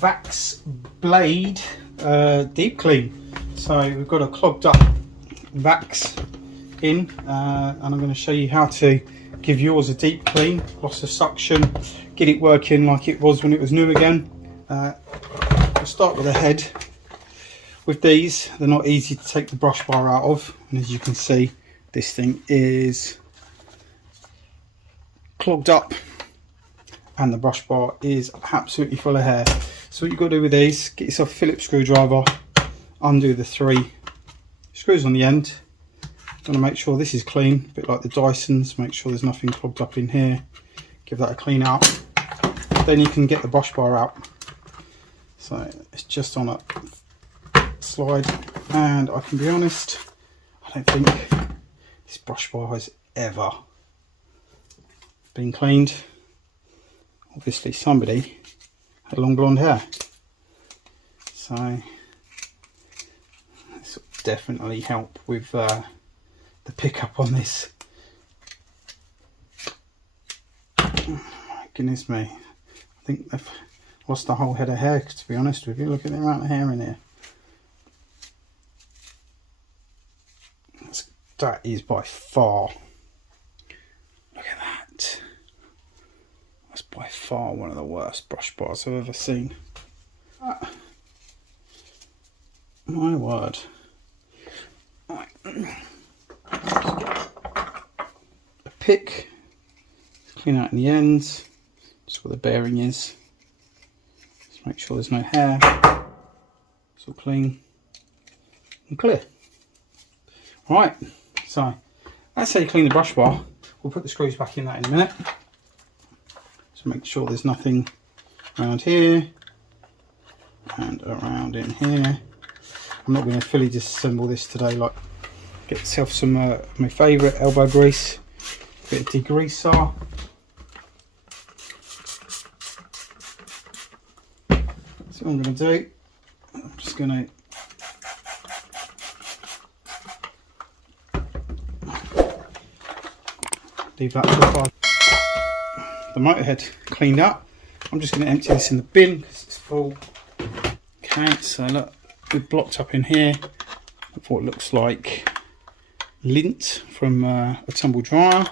Vax blade deep clean. So we've got a clogged up Vax in, and I'm going to show you how to give yours a deep clean, loss of suction, get it working like it was when it was new again. We'll start with the head. With these, they're not easy to take the brush bar out of, and as you can see, this thing is clogged up and the brush bar is absolutely full of hair. So what you've got to do with these, get yourself a Phillips screwdriver, undo the 3 screws on the end. Want to make sure this is clean, a bit like the Dysons, make sure there's nothing clogged up in here. Give that a clean out. Then you can get the brush bar out. So it's just on a slide, and I can be honest, I don't think this brush bar has ever been cleaned. Obviously somebody had long blonde hair, so this will definitely help with the pickup on this. Oh my goodness me, I think they've lost a whole head of hair, to be honest with you. Look at the amount of hair in here. That is by far, look at that, that's by far one of the worst brush bars I've ever seen. My word. Right. A pick, clean out in the ends, just where the bearing is. Just make sure there's no hair. It's all clean and clear. Right, so that's how you clean the brush bar. We'll put the screws back in that in a minute. So make sure there's nothing around here and around in here. I'm not going to fully disassemble this today. Like, get yourself some my favourite elbow grease, a bit of degreaser. So what I'm going to do, I'm just going to leave that for 5. The motor head cleaned up. I'm just going to empty this in the bin because it's full. Okay, so look, we've blocked up in here of what looks like lint from a tumble dryer,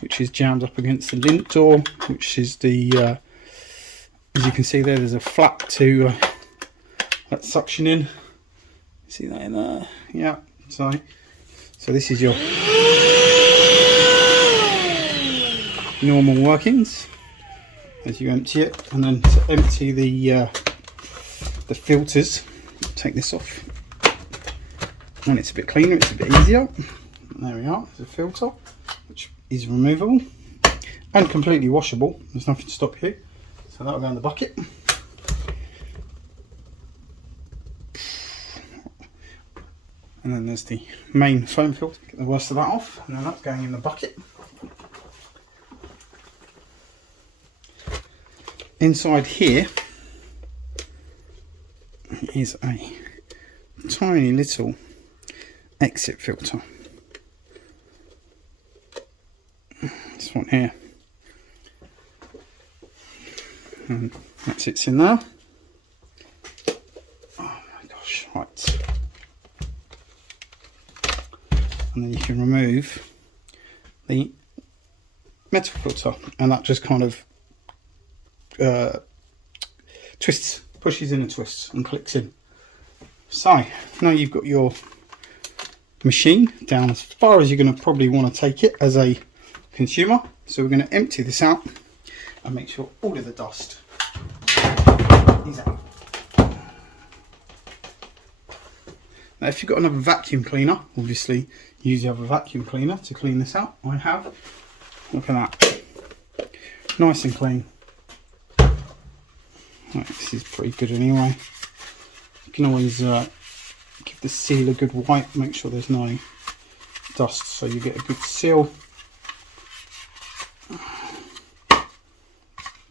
which is jammed up against the lint door, which is the, as you can see there's a flap to let suction in. See that in there? Yeah. So this is your normal workings as you empty it, and then to empty the filters, take this off. When it's a bit cleaner, it's a bit easier. And there we are, there's a filter which is removable and completely washable. There's nothing to stop you, so that'll go in the bucket. And then there's the main foam filter. Get the worst of that off, and then that's going in the bucket. Inside here is a tiny little exit filter. This one here, and that sits in there. Oh my gosh, right. And then you can remove the metal filter, and that just kind of twists, pushes in and twists and clicks in. So now you've got your machine down as far as you're going to probably want to take it as a consumer. So we're going to empty this out and make sure all of the dust is out. Now if you've got another vacuum cleaner, obviously use the other vacuum cleaner to clean this out. I have. Look at that. Nice and clean. Right, this is pretty good anyway. You can always give the seal a good wipe, make sure there's no dust so you get a good seal.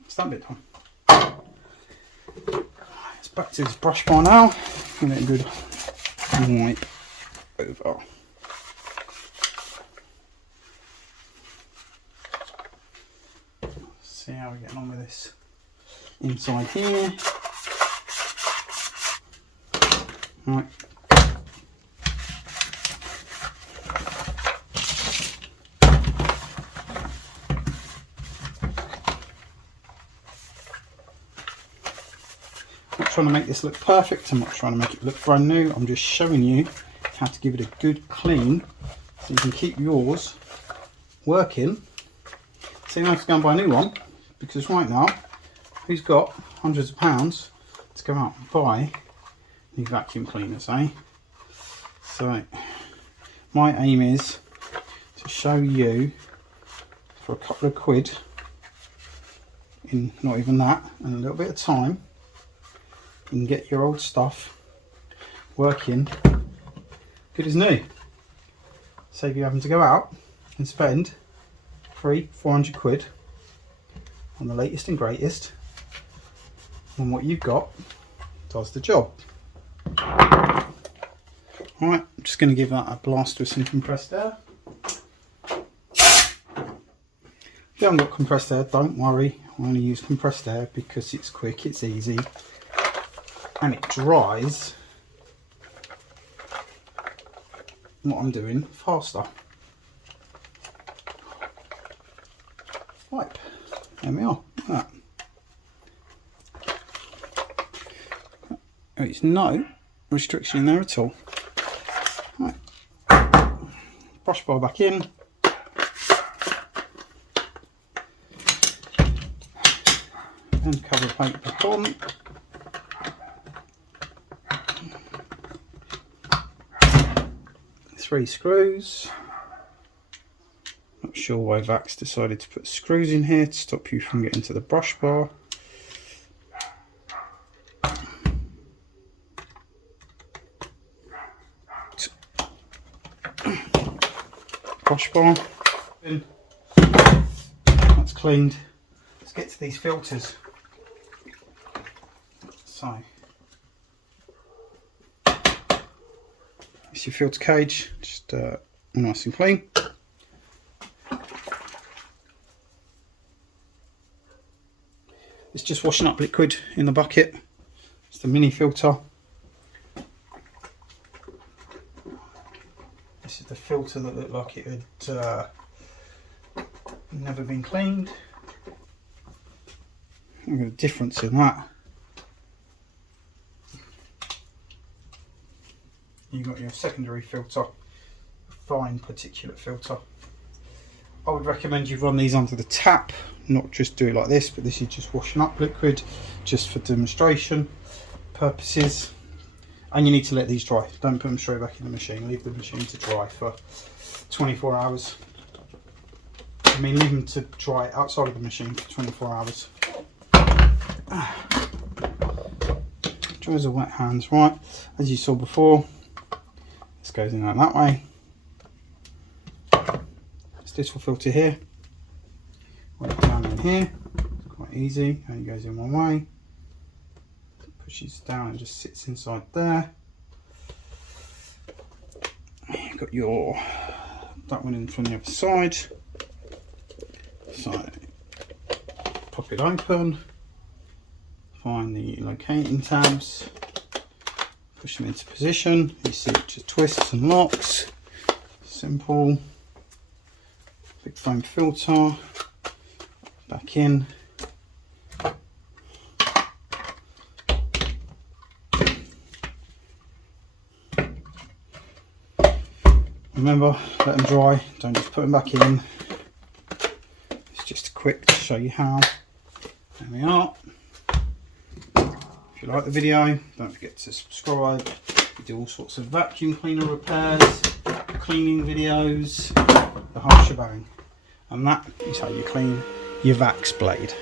It's that bit done. It's back to this brush bar now. Give it a good wipe over. See how we're getting on with this. inside here. Right. I'm not trying to make this look perfect, I'm not trying to make it look brand new, I'm just showing you how to give it a good clean so you can keep yours working. So you don't have to go and buy a new one, because right now, who's got hundreds of pounds to go out and buy new vacuum cleaners, eh? So my aim is to show you for a couple of quid, in not even that, and a little bit of time, you can get your old stuff working good as new. Save you having to go out and spend 300-400 quid on the latest and greatest when what you've got does the job. Alright, I'm just going to give that a blast with some compressed air. If you haven't got compressed air, don't worry, I only use compressed air because it's quick, it's easy, and it dries what I'm doing faster. Wipe. There we are. Look at that. There's no restriction in there at all. Right. Brush bar back in. And cover plate back on. Three screws. Not sure why Vax decided to put screws in here to stop you from getting to the brush bar. Brush bar. That's cleaned. Let's get to these filters. So, it's your filter cage, just nice and clean. It's just washing up liquid in the bucket. It's the mini filter. This is the filter that looked like it had never been cleaned. Look at the difference in that. You've got your secondary filter, fine particulate filter. I would recommend you run these under the tap, not just do it like this, but this is just washing up liquid, just for demonstration purposes. And you need to let these dry. Don't put them straight back in the machine. Leave the machine to dry for 24 hours. I mean, leave them to dry outside of the machine for 24 hours. Dries the wet hands, right? As you saw before, this goes in that way. This little filter here, right down in here, it's quite easy, only goes in one way, pushes down and just sits inside there. You've got your, that one in from the other side, so pop it open, find the locating tabs, push them into position, you see it just twists and locks, simple. Big foam filter, back in. Remember, let them dry, don't just put them back in. It's just quick to show you how. There we are. If you like the video, don't forget to subscribe. We do all sorts of vacuum cleaner repairs, cleaning videos, the whole shebang. And that is how you clean your Vax blade.